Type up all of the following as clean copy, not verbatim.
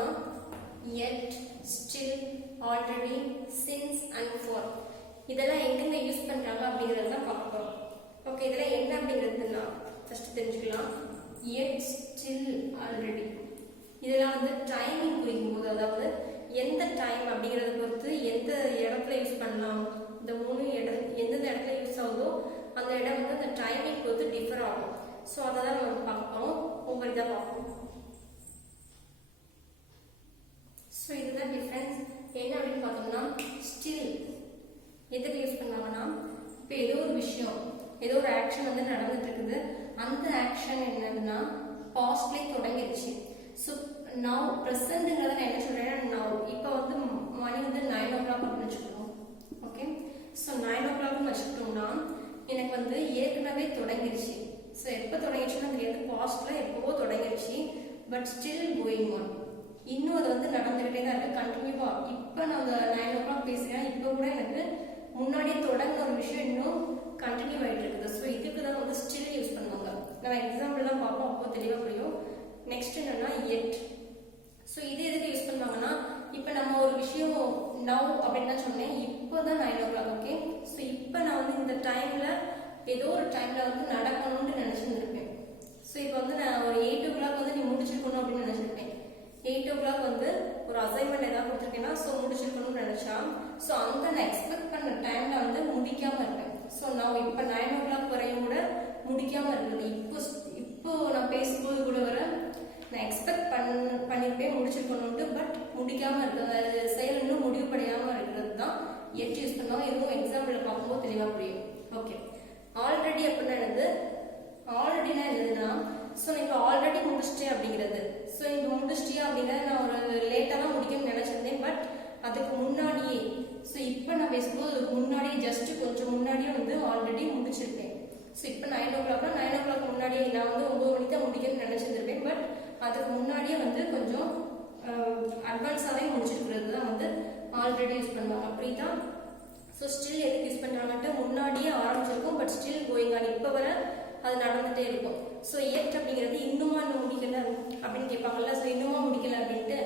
பார்த்தோம்னா yet, still, already, since and for இதெல்லாம் எங்கெங்க யூஸ் பண்றாங்க அப்படிங்கறத தான் பார்க்க போறோம். ஓகே, இதெல்லாம் என்ன அப்படிங்கறதுன்னா ஃபர்ஸ்ட் தெரிஞ்சுக்கலாம். yet, still, already இதெல்லாம் வந்து டைமிங் குறிக்கும்போது, அதாவது எந்த டைம் அப்படிங்கறத பொறுத்து எந்த இடத்துல யூஸ் பண்ணலாம், இந்த மூணு இடம் எந்தெந்த இடத்துல யூஸ் ஆகுதோ அந்த இடம் வந்து அந்த டைமிங் பொறுத்து டிஃபர் ஆகும். ஸோ அதை தான் நம்ம பார்ப்போம், ஒவ்வொரு இதாக பார்ப்போம். ஸோ இதுதான் டிஃப்ரென்ஸ். என்ன அப்படின்னு பார்த்தோம்னா, ஸ்டில் எதுக்கு யூஸ் பண்ணாங்கன்னா, இப்போ ஏதோ ஒரு விஷயம், ஏதோ ஒரு ஆக்ஷன் வந்து நடந்துட்டு இருக்குது, அந்த ஆக்ஷன் என்னதுன்னா பாஸ்ட்லேயே தொடங்கிடுச்சு. ஸோ நவ் ப்ரெசென்ட்ங்கிறத நான் என்ன சொல்றேன்னா நவ். இப்போ வந்து மணி வந்து 9 o'clock அப்படின்னு வச்சுக்கணும். ஓகே, ஸோ 9 o'clock வச்சுக்கிட்டோம்னா எனக்கு வந்து ஏற்கனவே தொடங்கிடுச்சு. ஸோ எப்போ தொடங்கிடுச்சுன்னா தெரியாது, பாஸ்ட்ல எப்போவோ தொடங்கிடுச்சு, பட் ஸ்டில் கோயிங் ஆன். இன்னும் அது வந்து நடந்துகிட்டே தான் இருக்கு கண்டினியூவா. இப்போ நான் அந்த 9 o'clock பேசுறேன், இப்போ கூட எனக்கு முன்னாடியே தொடங்கின ஒரு விஷயம் இன்னும் கண்டினியூ ஆகிட்டு இருக்குது. ஸோ இதுக்கு தான் வந்து ஸ்டில் யூஸ் பண்ணுவாங்க. நம்ம எக்ஸாம்பிள்லாம் பார்ப்போம், அப்போ தெளிவாக புரியும். நெக்ஸ்ட் என்னன்னா எட். ஸோ இது எதுக்கு யூஸ் பண்ணுவாங்கன்னா, இப்போ நம்ம ஒரு விஷயம் நவ் அப்படின்னு தான் சொன்னேன், இப்போ தான் 9 o'clock. ஓகே, ஸோ இப்போ நான் வந்து இந்த டைம்ல ஏதோ ஒரு டைம்ல வந்து நடக்கணும்னு நினைச்சிருந்திருப்பேன். ஸோ இப்போ வந்து நான் ஒரு 8 o'clock வந்து நீ முடிச்சிருக்கணும் அப்படின்னு நினைச்சிருப்பேன். 8 o'clock வந்து ஒரு அசைன்மெண்ட் ஏதாவது கொடுத்துருக்கேன்னா ஸோ முடிச்சிருக்கணும்னு நினைச்சா, ஸோ அந்த நான் எக்ஸ்பெக்ட் பண்ண டைம்ல வந்து முடிக்காம இருப்பேன். ஸோ நான் இப்போ 9 o'clock வரையும் கூட முடிக்காம இருக்குது. இப்போ நான் பேசும்போது கூட வர நான் எக்ஸ்பெக்ட் பண்ணிருப்பேன் முடிச்சிருக்கணும்ட்டு, பட் முடிக்காம இருக்குது, அது செயல் இன்னும் முடிவுபடையாம இருக்கிறது தான் எட் யூஸ் பண்ணுவாங்க. இதுவும் எக்ஸாம்பிள் பார்க்கும்போது தெளிவாக புரியும். ஓகே, ஆல்ரெடி அப்படின்னா என்னது, ஆல்ரெடினா என்னதுன்னா, ஸோ நான் இப்போ ஆல்ரெடி முடிச்சிட்டேன் அப்படிங்கிறது. ஸோ இப்போ முடிச்சிட்டியா அப்படிங்கிறத நான் ஒரு லேட்டாக தான் முடிக்கணும்னு நினைச்சிருந்தேன், பட் அதுக்கு முன்னாடியே, ஸோ இப்போ நான் பேசும்போது அதுக்கு முன்னாடியே ஜஸ்ட் கொஞ்சம் முன்னாடியே வந்து ஆல்ரெடி முடிச்சிருப்பேன். ஸோ இப்போ 9 o'clockனா 9 o'clock முன்னாடியே நான் வந்து 9 மணிக்கு தான் முடிக்கணும்னு நினைச்சிருந்திருப்பேன், பட் அதுக்கு முன்னாடியே வந்து கொஞ்சம் அட்வான்ஸாகவே முடிச்சிருக்கிறது தான் வந்து ஆல்ரெடி யூஸ் பண்ணுவாங்க. அப்படி தான். ஸோ ஸ்டில் எதுக்கு யூஸ் பண்ணுறாங்கன்ட்டு முன்னாடியே ஆரம்பிச்சிருக்கும், பட் ஸ்டில் கோயிங் ஆன், இப்போ வர அது நடந்துகிட்டே இருக்கும். ஸோ எட் அப்படிங்கிறது இன்னுமா இன்னும் முடிக்கல அப்படின்னு கேட்பாங்கல்ல, ஸோ இன்னுமா முடிக்கல அப்படின்ட்டு.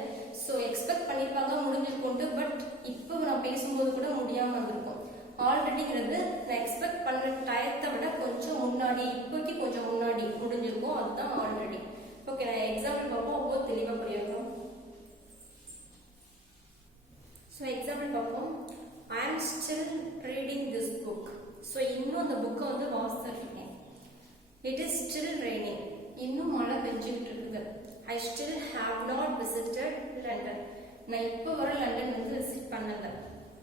ஸோ எக்ஸ்பெக்ட் பண்ணியிருப்பாங்க முடிஞ்சிருக்கோன்ட்டு, பட் இப்போ நான் பேசும்போது கூட முடியாமல் வந்திருக்கும். ஆல்ரெடிங்கிறது நான் எக்ஸ்பெக்ட் பண்ணுற டயத்தை விட கொஞ்சம் முன்னாடி, இப்போக்கி கொஞ்சம் முன்னாடி முடிஞ்சிருக்கும், அதுதான் ஆல்ரெடி. ஓகே, நான் எக்ஸாம்பிள் பார்ப்போம், அப்போ தெளிவாக புரியும். ஸோ எக்ஸாம்பிள் பார்ப்போம். I am still reading this book. So இன்னும் அந்த புக்கை வந்து வாசிச்சுட்டு இருக்கேன். It is still raining. இன்னும் மழை பெஞ்சுக்கிட்டு இருக்குது. I still have not visited London. நான் இப்போ வர லண்டன் வந்து விசிட் பண்ணல.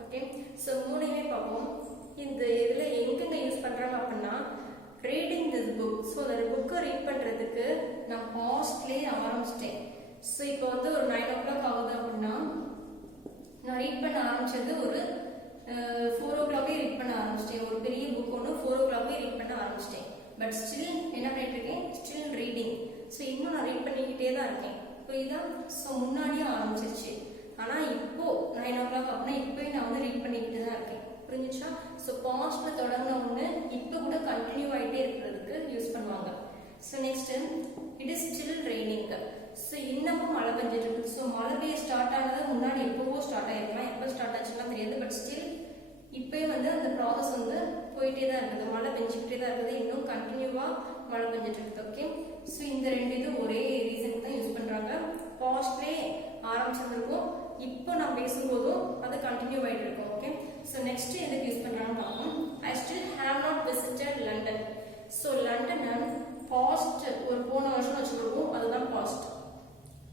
ஓகே, ஸோ மூணையுமே பார்ப்போம். இந்த இதில் எங்கெங்க யூஸ் பண்ணுறாங்க அப்படின்னா, ரீடிங் திஸ் புக். ஸோ அந்த புக்கை ரீட் பண்ணுறதுக்கு நான் பாஸ்ட்லேயே ஆரம்பிச்சிட்டேன். ஸோ இப்போ வந்து ஒரு 9 o'clock ஆகுது அப்படின்னா நான் ரீட் பண்ண ஆரம்பிச்சது ஒரு 4 o'clock ரீட் பண்ண ஆரம்பிச்சிட்டேன். ஒரு பெரிய புக் ஒன்று 4 o'clock ரீட் பண்ண ஆரம்பிச்சிட்டேன், பட் ஸ்டில் என்ன பண்ணிட்டு இருக்கேன், ஸ்டில் ரீடிங். ஸோ இன்னும் நான் ரீட் பண்ணிக்கிட்டே தான் இருக்கேன். புரியுதா? ஸோ முன்னாடியே ஆரம்பிச்சிருச்சு, ஆனால் இப்போ 9 o'clock அப்படின்னா இப்போயும் நான் வந்து ரீட் பண்ணிக்கிட்டு தான் இருக்கேன். புரிஞ்சிச்சா? ஸோ பாஸ்ட்ல தொடங்கின ஒன்று இப்போ கூட கண்டினியூ ஆகிட்டே இருக்கிறதுக்கு யூஸ் பண்ணுவாங்க. So next it is still raining. So இன்னமும் மழை பெஞ்சிட்டு இருக்கு. ஸோ மழை பெய்ய ஸ்டார்ட் ஆனது முன்னாடி எப்போவோ ஸ்டார்ட் ஆகிருக்கலாம், எப்போ ஸ்டார்ட் ஆச்சுன்னா தெரியாது, பட் ஸ்டில் இப்போயும் வந்து அந்த ப்ராசஸ் வந்து போயிட்டே தான் இருக்குது, மழை பெஞ்சிக்கிட்டே தான் இருக்குது, இன்னும் கண்டினியூவாக மழை பெஞ்சிட்டு இருக்குது. ஓகே, ஸோ இந்த ரெண்டு இது ஒரே ரீசனுக்கு தான் யூஸ் பண்ணுறாங்க. பாஸ்ட்லே ஆரம்பிச்சிருந்திருக்கும், இப்போ நான் பேசும்போதும் அது கண்டினியூ ஆகிட்டு இருக்கும். ஓகே, ஸோ நெக்ஸ்ட் எதுக்கு யூஸ் பண்ணுறாங்கன்னு பார்ப்போம். I still have not visited London. So London past ஒரு போன வருஷம் வச்சுருக்கோம், அதுதான் பாஸ்ட்.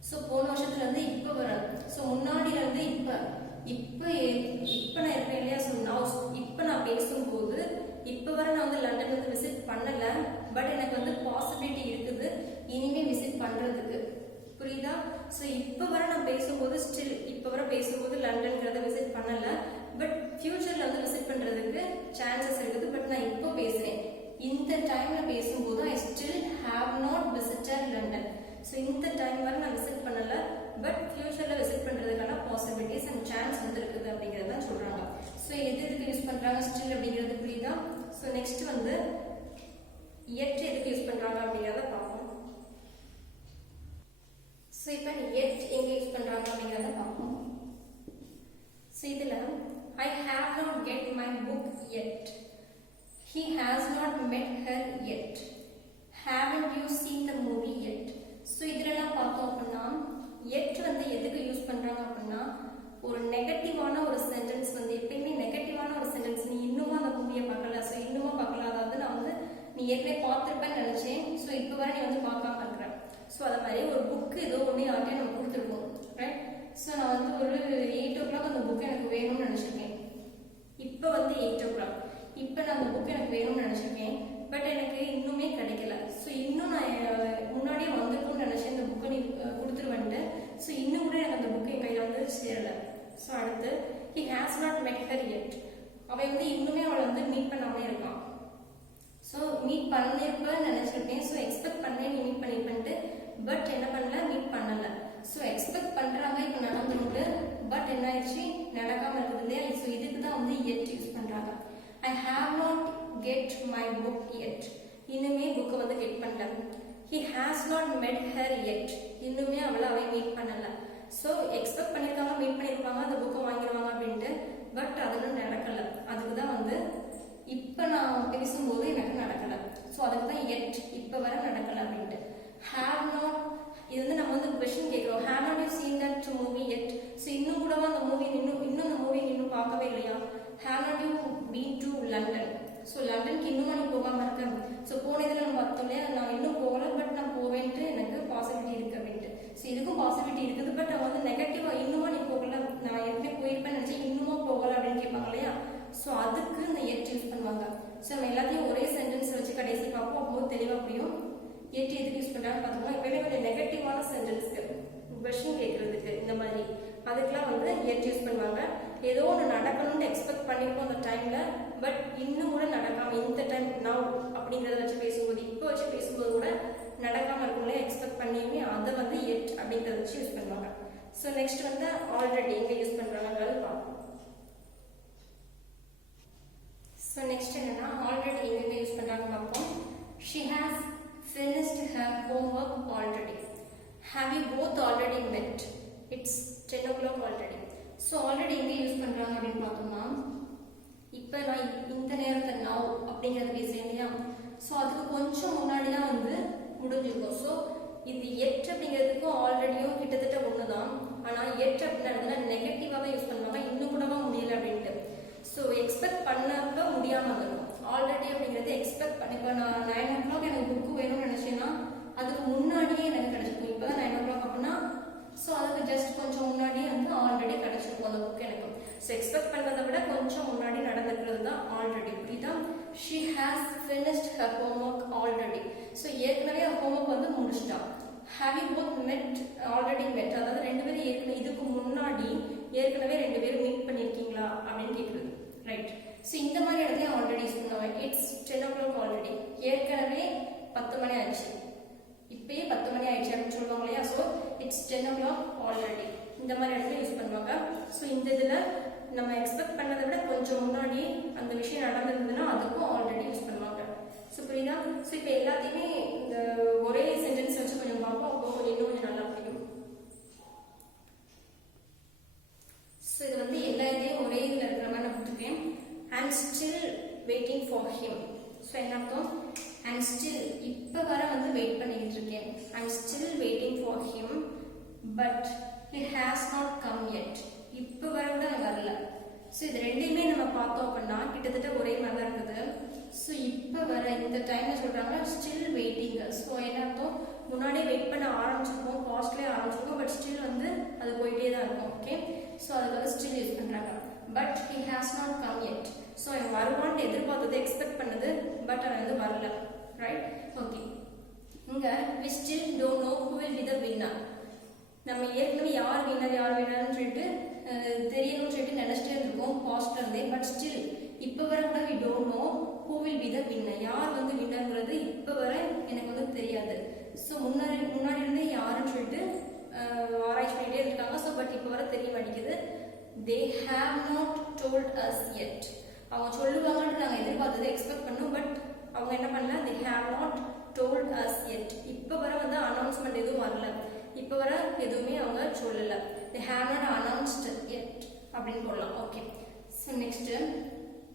ஸோ போன வருஷத்துலேருந்து இப்போ வர, ஸோ முன்னாடியிலேருந்து இப்போ நான் இருக்கேன் இல்லையா. ஸோ இப்போ நான் பேசும்போது இப்போ வர நான் வந்து லண்டன் வந்து விசிட் பண்ணலை, பட் எனக்கு வந்து பாசிபிலிட்டி இருக்குது இனிமேல் விசிட் பண்ணுறதுக்கு. புரியுதா? ஸோ இப்போ வர நான் பேசும்போது ஸ்டில் இப்போ வர பேசும்போது லண்டன்கிறத விசிட் பண்ணலை, பட் ஃபியூச்சரில் வந்து விசிட் பண்ணுறதுக்கு சான்சஸ் இருக்குது, பட் நான் இப்போ பேசுகிறேன். இந்த டைம்ல பேசும்போது ஐ still have not visited London. So இந்த டைம் வரை நான் விசிட் பண்ணல, பட் ஃபியூச்சர்ல விசிட் பண்றதுக்கான பாசிபிலிட்டிஸ் அண்ட் சான்ஸ் வந்து இருக்குது அப்படிங்கிறத தான் சொல்றாங்க. ஸோ எதுக்கு யூஸ் பண்றாங்க ஸ்டில் அப்படிங்கிறது புரியுதா? ஸோ நெக்ஸ்ட் வந்து எட் எதுக்கு யூஸ் பண்றாங்க அப்படிங்கிறத பார்ப்போம். ஸோ இப்போ எட் எங்க யூஸ் பண்றாங்க பார்ப்போம். ஸோ இதில் I have not get my book yet. He has not met her yet. Haven't you seen the movie yet? So இதிலெல்லாம் பார்த்தோம் அப்படின்னா yet வந்து எதுக்கு யூஸ் பண்ணுறாங்க அப்படின்னா ஒரு நெகட்டிவான ஒரு சென்டென்ஸ் வந்து எப்பயுமே நெகட்டிவான ஒரு சென்டென்ஸ் நீ இன்னுமா அந்த மூவியை பார்க்கல, ஸோ இன்னுமா பார்க்கல, அதாவது நான் வந்து நீ ஏற்கனவே பார்த்துருப்பேன்னு நினச்சேன், ஸோ இப்போ வரை நீ வந்து பார்க்காம இருக்கிற. ஸோ அதை மாதிரி ஒரு புக்கு ஏதோ ஒன்று யார்கிட்டயும் நம்ம கொடுத்துருக்கோம், ரைட்? ஸோ நான் வந்து ஒரு 8 o'clock அந்த புக்கு எனக்கு வேணும்னு நினச்சிருக்கேன். இப்போ வந்து 8 o'clock, இப்போ நான் அந்த புக்கு எனக்கு வேணும்னு நினச்சிருக்கேன், பட் எனக்கு இன்னுமே கிடைக்கல. ஸோ இன்னும் நான் முன்னாடியே வந்திருக்கும்னு நினச்சேன், இந்த புக்கை நீ கொடுத்துருவேன்ட்டு. ஸோ இன்னும் கூட எனக்கு அந்த புக்கு என் கையில் வந்து சேரலை. ஸோ அடுத்து he has not met her yet. அவன் வந்து இன்னுமே அவளை வந்து மீட் பண்ணாமே இருக்கான். ஸோ மீட் பண்ணிருப்பேன்னு நினச்சிருக்கேன். ஸோ எக்ஸ்பெக்ட் பண்ணேன் நீ மீட் பண்ணிருப்பேன்ட்டு, பட் என்ன பண்ணல, மீட் பண்ணலை. ஸோ எக்ஸ்பெக்ட் பண்ணுறாங்க, இப்போ நடந்துருக்கு, பட் என்ன ஆயிடுச்சு, நடக்காமல் இருக்குது இல்லையா? ஸோ இதுக்கு தான் வந்து yet யூஸ் பண்ணுறாங்க. I have not get my book yet. இன்னுமே புக்கை வந்து கெட் பண்ணல. He has not met her yet. இன்னுமே அவளை மீட் பண்ணலை. ஸோ எக்ஸ்பெக்ட் பண்ணியிருக்காங்க, மீட் பண்ணியிருப்பாங்க, அந்த புக்கை வாங்கிடுவாங்க அப்படின்ட்டு, பட் அதெல்லாம் நடக்கலை. அதுக்கு தான் வந்து இப்போ நான் பேசும்போது எனக்கு நடக்கலை. ஸோ அதுக்கு தான் yet, இப்போ வர நடக்கலை அப்படின்ட்டு. have not, இது வந்து நம்ம வந்து கொஸ்டின் கேட்குறோம், have not you seen that movie yet? So இன்னும் கூடவா அந்த மூவி இன்னும் அந்த மூவி இன்னும் பார்க்கவே இல்லையா? have not you been to London? So லண்டனுக்கு இன்னுமா நீ போகாமல் இருக்க? ஸோ போன இதில் நம்ம பார்த்தோம் இல்லையா, நான் இன்னும் போகலை, பட் நான் போவேன்ட்டு எனக்கு பாசிபிலிட்டி இருக்குது அப்படின்ட்டு. ஸோ இதுக்கும் பாசிபிலிட்டி இருக்குது, பட் அவன் வந்து நெகட்டிவாக இன்னுமா நீ போகலை, நான் எப்படி போயிருப்பேன்னு நினச்சேன், இன்னுமா போகலை அப்படின்னு கேட்பாங்க இல்லையா? ஸோ அதுக்கு இந்த yet யூஸ் பண்ணுவாங்க. ஸோ நம்ம எல்லாத்தையும் ஒரே சென்டென்ஸ் வச்சு கடைசி பார்ப்போம், அப்போது தெளிவாக புரியும். yet எதுக்கு யூஸ் பண்ணுறான்னு பார்த்துக்கோங்க. எப்பயுமே கொஞ்சம் நெகட்டிவான சென்டென்ஸ்க்கு கொஸ்டின் கேட்கறதுக்கு இந்த மாதிரி அதுக்கெல்லாம் வந்து yet யூஸ் பண்ணுவாங்க. ஏதோ ஒன்று நடக்கணும்னு எக்ஸ்பெக்ட் பண்ணியிருப்போம் அந்த டைமில், பட் இன்னும் கூட நடக்காமல், இந்த டைம் now அப்படிங்கிறத வச்சு பேசும்போது, இப்போ வச்சு பேசும்போது கூட நடக்காமல் இருக்கும்ல, எக்ஸ்பெக்ட் பண்ணியுமே அதை வந்து yet அப்படிங்கிறத வச்சு யூஸ் பண்ணுவாங்க. ஸோ நெக்ஸ்ட் வந்து ஆல்ரெடி எங்கே யூஸ் பண்ணுறாங்கிறது பார்ப்போம். ஸோ நெக்ஸ்ட் என்னன்னா ஆல்ரெடி எங்கே யூஸ் பண்ணுறாங்க பார்ப்போம். She has finished her homework already. Have you both already met? It's 10 o'clock already. So already எங்கே யூஸ் பண்ணுறாங்க அப்படின்னு பார்த்தோம்னா, இப்போ நான் இந்த நேரத்தில் now அப்படிங்கிறது பேசுகிறேன் இல்லையா? ஸோ அதுக்கு கொஞ்சம் முன்னாடி தான் வந்து முடிஞ்சிருக்கும். ஸோ இது yet அப்படிங்கிறதுக்கும் ஆல்ரெடியும் கிட்டத்தட்ட ஒன்று தான். ஆனால் yet அப்படின்னா நெகட்டிவாக தான் யூஸ் பண்ணுவாங்க, இன்னும் கூடவா முடியலை அப்படின்ட்டு. ஸோ எக்ஸ்பெக்ட் பண்ணப்போ முடியாமல் இருக்கும். ஆல்ரெடி அப்படிங்கிறது எக்ஸ்பெக்ட் பண்ணி, இப்போ நான் 9 o'clock எனக்கு புக்கு வேணும்னு நினச்சேன்னா அதுக்கு முன்னாடியே எனக்கு கிடச்சிருக்கும். இப்போ தான் 9 o'clock அப்படின்னா ஸோ அதுக்கு ஜஸ்ட் கொஞ்சம் முன்னாடியே வந்து ஆல்ரெடி கிடச்சிருக்கும் அந்த புக் எனக்கு. ஸோ எக்ஸ்பெக்ட் பண்ணுறதை விட கொஞ்சம் முன்னாடி நடந்துக்கிறது தான் ஆல்ரெடி. புரியுதா? She has finished her homework already. So ஏற்கனவே ஹோம்ஒர்க் வந்து முடிச்சிட்டா. Have you both met? already met, அதாவது ரெண்டு பேரும் ஏற்கனவே இதுக்கு முன்னாடி ஏற்கனவே ரெண்டு பேரும் மீட் பண்ணியிருக்கீங்களா அப்படின்னு கேட்குறது, ரைட்? ஸோ இந்த மாதிரி இடத்துல ஆல்ரெடி யூஸ் பண்ணுவாங்க. இட்ஸ் 10 o'clock ஆல்ரெடி, ஏற்கனவே 10 மணி ஆயிடுச்சு, இப்பயே 10 மணி ஆயிடுச்சு அப்படின்னு சொல்லுவாங்க இல்லையா? ஸோ இட்ஸ் 10 o'clock ஆல்ரெடி, இந்த மாதிரி இடத்துல யூஸ் பண்ணுவாங்க. ஸோ இந்த இதில் நம்ம எக்ஸ்பெக்ட் பண்ணதை விட கொஞ்சம் முன்னாடி அந்த விஷயம் நடந்திருந்ததுன்னா அதுக்கும் ஆல்ரெடி யூஸ் பண்ணுவாங்க. ஸோ புரியுதா? ஸோ இப்போ எல்லாத்தையுமே இந்த ஒரே சென்டென்ஸ் வச்சு கொஞ்சம் பார்ப்போம், அப்போ கொஞ்சம் இன்னும் கொஞ்சம் நல்லா புரியும். ஸோ இது வந்து எல்லா இதையும் ஒரே இதில் இருக்கிற மாதிரி நான் கொடுத்துருக்கேன். I'm still waiting for him. So என்ன அர்த்தம்? ஐம் ஸ்டில், இப்போ வர வந்து வெயிட் பண்ணிக்கிட்டு இருக்கேன். I'm still waiting for him but he has not come yet. இப்போ வர கூட வரல. ஸோ இது ரெண்டையுமே நம்ம பார்த்தோம் அப்படின்னா கிட்டத்தட்ட ஒரே மாதிரி தான் இருக்குது. ஸோ இப்போ வர இந்த டைமில் சொல்கிறாங்க ஸ்டில் வெயிட்டிங். ஸோ என்ன அர்த்தம்? முன்னாடியே வெயிட் பண்ண ஆரம்பிச்சிருக்கோம், பாஸ்ட்லேயே ஆரம்பிச்சிருக்கோம், பட் ஸ்டில் வந்து அது போயிட்டே தான் இருக்கும். ஓகே, ஸோ அதுக்காக ஸ்டில் யூஸ் பண்ணுறாங்க. But he has not come yet. So அவன் வருவான்ட்டு எதிர்பார்த்தது, எக்ஸ்பெக்ட் பண்ணது, பட் அவன் வந்து வரல, ரைட்? ஓகே, இங்கே we still don't know who will be the winner. நம்ம ஏற்கனவே யார் வின்னர்னு சொல்லிட்டு தெரியணும்னு சொல்லிட்டு நினச்சிட்டே இருந்திருக்கோம் பாஸ்ட்ல இருந்தே, பட் ஸ்டில் இப்போ வர கூட we don't know who will be the winner. யார் வந்து வின்னர்ங்கிறது இப்போ வர எனக்கு வந்து தெரியாது. ஸோ முன்னாடி இருந்தே யாருன்னு சொல்லிட்டு ஆராய்ச்சி பண்ணிட்டே இருக்காங்க. ஸோ பட் இப்போ வர தெரிய மாட்டேங்குது. they have not told us yet. அவங்க சொல்லுவாங்கன்னு நாங்கள் எதிர்பார்த்ததை எக்ஸ்பெக்ட் பண்ணோம், பட் அவங்க என்ன பண்ணல, they have not told us yet. இப்போ வர வந்து அனௌன்ஸ்மெண்ட் எதுவும் வரல. இப்போ வர எதுவுமே அவங்க சொல்லலை. they have not announced yet அப்படின்னு போடலாம். Okay, so next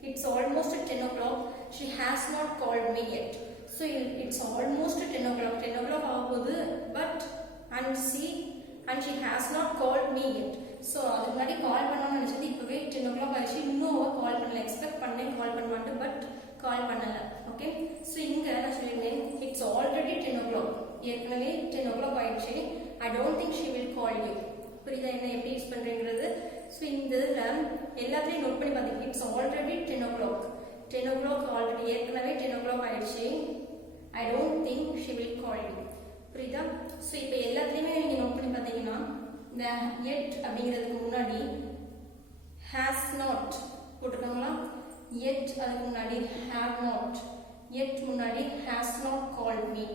it's almost 10 o'clock, she has not called me yet. so it's almost 10 o'clock, 10 o'clock ஆகுது, but and she has not called me yet. so அதுக்கு முன்னாடி கால் பண்ணணும்னு நினைச்சது, இப்பவே 10 o'clock ஆயிடுச்சு, இன்னும் அவ கால் பண்ணல. எக்ஸ்பெக்ட் பண்ணேன் கால் பண்ணுவான்ட்டு, பட் கால் பண்ணல. ஓகே, ஸோ இங்க நான் சொல்லியிருந்தேன் இட்ஸ் ஆல்ரெடி 10 o'clock, ஏற்கனவே 10 o'clock ஆயிடுச்சு. I don't think she will call you. புரியுதா என்ன எப்படி யூஸ் பண்றீங்கிறது? ஸோ இந்த இதில் எல்லாத்தையும் நோட் பண்ணி பார்த்தீங்க. It's already 10 o'clock, 10 o'clock already ஏற்கனவே 10 o'clock ஆயிடுச்சு. I don't think she will call you. புரியுதா? ஸோ இப்போ எல்லாத்துலேயுமே நீங்கள் நோட் பண்ணி பார்த்தீங்கன்னா இந்த yet அப்படிங்கிறதுக்கு முன்னாடி has not போட்டிருக்காங்களா? yet அதுக்கு முன்னாடி have not, yet முன்னாடி has not called me.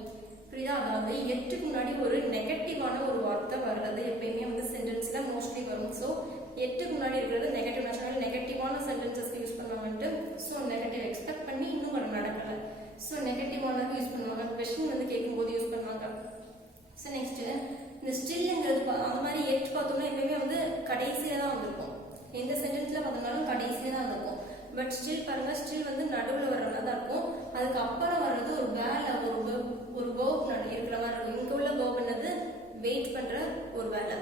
புரியுதா? அதாவது எட்டுக்கு முன்னாடி ஒரு நெகட்டிவான ஒரு வார்த்தை வர்றது எப்பயுமே வந்து சென்டென்ஸ்ல மோஸ்ட்லி வரும். ஸோ எட்டுக்கு முன்னாடி இருக்கிறது நெகட்டிவ், நேச்சுரல் நெகட்டிவான சென்டென்சஸ்க்கு யூஸ் பண்ணுவாங்கன்ட்டு. ஸோ நெகட்டிவ் எக்ஸ்பெக்ட் பண்ணி இன்னும் நடக்கலை, ஸோ நெகட்டிவானது யூஸ் பண்ணுவாங்க. கொஸ்டின் வந்து கேட்கும்போது யூஸ் பண்ணுவாங்க. ஸோ நெக்ஸ்ட் இந்த ஸ்டில்ங்கிறது அந்த மாதிரி எட்டு பார்த்தோம்னா எப்பயுமே வந்து கடைசியாக தான் வந்திருக்கும். எந்த சென்டென்ஸ்ல பார்த்தோம்னாலும் கடைசியாக தான் வந்திருக்கும். பட் ஸ்டில் பாருங்க, ஸ்டில் வந்து நடுவில் வர்ற மாதிரி தான் இருக்கும். அதுக்கு அப்புறம் வர்றது ஒரு வேலை, ஒரு வேர்ப் இருக்கிற மாதிரி இருக்கும். இங்க உள்ள வேர்ப் என்னது? வெயிட் பண்ற ஒரு வேலை.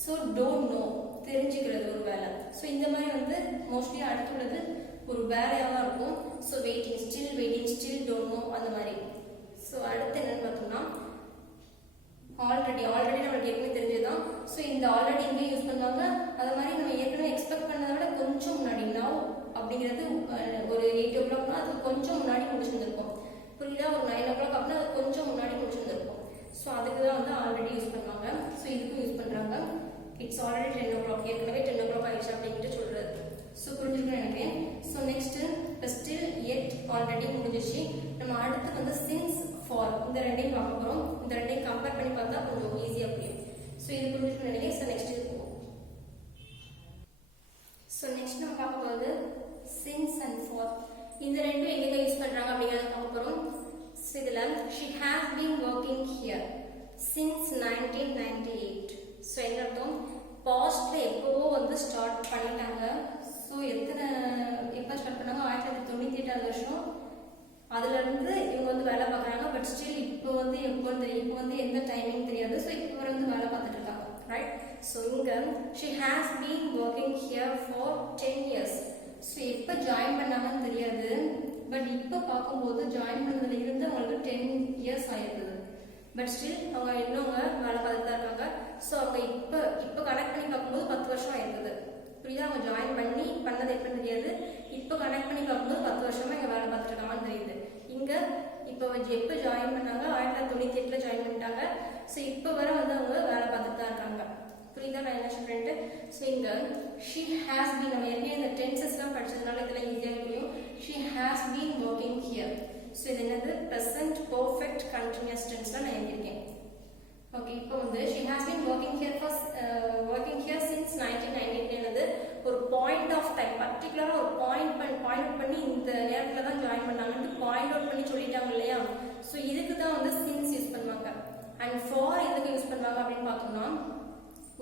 ஸோ டோன்ட் நோ, தெரிஞ்சுக்கிறது ஒரு வேலை. ஸோ இந்த மாதிரி வந்து மோஸ்ட்லி அடுத்துள்ளது ஒரு வேலையாக தான் இருக்கும். So waiting, still don't know அந்த மாதிரி. ஸோ அடுத்து என்னன்னு பார்த்தோம்னா ஆல்ரெடி நம்மளுக்கு ஏற்கனவே தெரிஞ்சதுதான். ஸோ இந்த ஆல்ரெடி இங்கே யூஸ் பண்ணுவாங்க. அது மாதிரி நம்ம ஏற்கனவே எக்ஸ்பெக்ட் பண்ணதை விட கொஞ்சம் முன்னாடி, நவ் அப்படிங்கிறது ஒரு 8 o'clockனா அது கொஞ்சம் முன்னாடி முடிச்சிருந்திருக்கும். புரியுதா? ஒரு 9 o'clock அப்படின்னா அது கொஞ்சம் முன்னாடி முடிச்சிருந்திருக்கும். ஸோ அதுக்கு தான் வந்து ஆல்ரெடி யூஸ் பண்ணுவாங்க. ஸோ இதுக்கும் யூஸ் பண்ணுறாங்க. இட்ஸ் ஆல்ரெடி 10 o'clock, ஏற்கனவே 10 o'clock ஆயிடுச்சு அப்படின்ட்டு சொல்றது. ஸோ புரிஞ்சுக்கணும்னு நினைக்கிறேன். ஸோ நெக்ஸ்ட் ஸ்டில், எட் ஆல்ரெடி முடிஞ்சிச்சு. நம்ம அடுத்து வந்து சின்ஸ், ஃபார் இந்த ரெண்டையும் பார்க்க போகிறோம். இந்த ரெண்டையும் கம்பேர் பண்ணி பார்த்தா கொஞ்சம் ஈஸியாக புரியும். ஸோ இது புரிஞ்சுக்கணும்னு நினைக்கிறேன். ஸோ நெக்ஸ்ட் இது போவோம். ஸோ நெக்ஸ்ட் நம்ம பார்க்க போகிறது சின்ஸ் அண்ட் ஃபார். இந்த ரெண்டும் எங்கே யூஸ் பண்ணுறாங்க அப்படிங்கிறத பார்க்க போகிறோம். ஸோ இதில் she has been working here since 1998. So என்ன அர்த்தம்? பாஸ்ட்ல எப்போவோ வந்து ஸ்டார்ட் பண்ணிட்டாங்க. ஸோ எப்போ ஸ்டார்ட் பண்ணாங்க? 1998 வருஷம். அதுலேருந்து இவங்க வந்து வேலை பார்க்குறாங்க. பட் ஸ்டில் இப்போ வந்து எப்போன்னு தெரியும், இப்போ வந்து எந்த டைமிங் தெரியாது. ஸோ இப்போ வரை வந்து வேலை பார்த்துட்டு இருக்காங்க, ரைட்? ஸோ இங்கே she has been working here for 10 years. So எப்போ ஜாயின் பண்ணாங்கன்னு தெரியாது. பட் இப்போ பார்க்கும்போது ஜாயின் பண்ணதுல இருந்து அவங்களுக்கு 10 years ஆயிருக்குது. பட் ஸ்டில் அவங்க இன்னும் வேலை பார்த்துட்டு தான் இருக்காங்க. ஸோ அவங்க இப்போ கனெக்ட் பண்ணி பார்க்கும்போது 10 வருஷம் ஆயிருக்குது. புரியுதா? அவங்க ஜாயின் பண்ணது எப்போன்னு தெரியாது. இப்போ கனெக்ட் பண்ணி பார்க்கும்போது 10 வருஷமா இங்கே வேலை பார்த்துட்டு இருக்காங்கன்னு தெரியுது. இங்கே இப்போ எப்போ ஜாயின் பண்ணாங்க? 1998 ஜாயின் பண்ணிட்டாங்க. ஸோ இப்போ வரை வந்து அவங்க வேலை பார்த்துட்டு தான் இருக்காங்க. புரியுதா நான் என்ன சொல்றேன்ட்டு? ஸோ இங்கே she has been, நம்ம ஏற்கனவே இந்த டென்சஸ்லாம் படிச்சதுனால இதெல்லாம் ஈஸியாக புரியும். she has been working here. So இது என்னது? ப்ரெசன்ட் பர்ஃபெக்ட் கண்டினியூஸ் டென்ஸ்ல நான் எழுதியிருக்கேன். ஓகே, இப்போ வந்து she has been working here since 1998 என்னது? ஒரு பாயிண்ட் ஆஃப் டைம், பர்டிகுலரா ஒரு பாயிண்ட் பண்ணி இந்த நேரத்துல தான் ஜாயின் பண்ணாங்கன்னு பாயிண்ட் அவுட் பண்ணி சொல்லிட்டாங்க இல்லையா? ஸோ இதுக்கு தான் வந்து சின்ஸ் யூஸ் பண்ணுவாங்க. அண்ட் ஃபார் எதுக்கு யூஸ் பண்ணுவாங்க அப்படின்னு பார்த்தோம்னா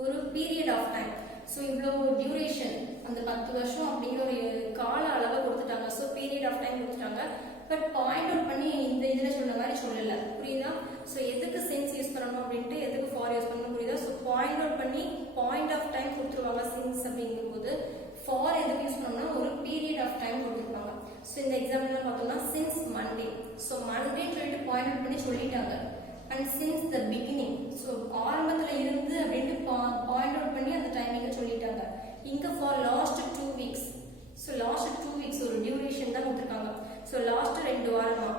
ஒரு பீரியட் ஆஃப் டைம். ஸோ இவ்வளோ டியூரேஷன், அந்த 10 வருஷம் அப்படிங்கிற ஒரு கால அளவை கொடுத்துட்டாங்க. ஸோ பீரியட் ஆஃப் டைம் கொடுத்துட்டாங்க. பட் பாயிண்ட் அவுட் பண்ணி இந்த இதில் சொன்ன மாதிரி சொல்லலை. புரியுதா? ஸோ எதுக்கு சின்ஸ் யூஸ் பண்ணணும் அப்படின்ட்டு, எதுக்கு ஃபார் யூஸ் பண்ணணும் புரியுதா? ஸோ பாயிண்ட் அவுட் பண்ணி பாயிண்ட் ஆஃப் டைம் கொடுத்துருவாங்க சின்ஸ் அப்படிங்கும்போது. ஃபார் எதுக்கு யூஸ் பண்ணணும்னா ஒரு பீரியட் ஆஃப் டைம் கொடுத்துருப்பாங்க. ஸோ இந்த எக்ஸாம்பிள்லாம் பார்த்தோம்னா சின்ஸ் மண்டே. ஸோ மண்டேன்னு சொல்லிட்டு பாயிண்ட் அவுட் பண்ணி சொல்லிட்டாங்க. And since the beginning, so ஆரம்பத்தில் இருந்து அப்படின்ட்டு பாயிண்ட் அவுட் பண்ணி அந்த டைமிங்கை சொல்லிட்டாங்க. இங்கே for last 2 weeks. So last 2 weeks ஒரு டியூரேஷன் தான் கொடுத்துருக்காங்க. ஸோ லாஸ்ட் 2 வாரமா,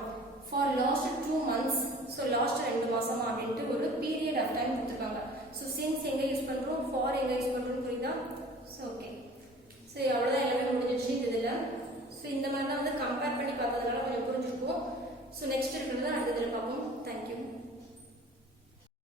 for last 2 months, so last 2 மாசமா அப்படின்ட்டு ஒரு பீரியட் ஆஃப் டைம் கொடுத்துருக்காங்க. ஸோ சின்ஸ் எங்கே யூஸ் பண்ணுறோம், ஃபார் எங்கே யூஸ் பண்ணுறோம் புரியுதா? ஸோ ஓகே, ஸோ அவ்வளோதான், எல்லாமே முடிஞ்சிச்சு இதில். ஸோ இந்த மாதிரி தான் வந்து கம்பேர் பண்ணி பார்த்ததுனால கொஞ்சம் புரிஞ்சுருக்கும். ஸோ நெக்ஸ்ட் இருக்கிறது அடுத்த இதில் பார்ப்போம். தேங்க்யூ.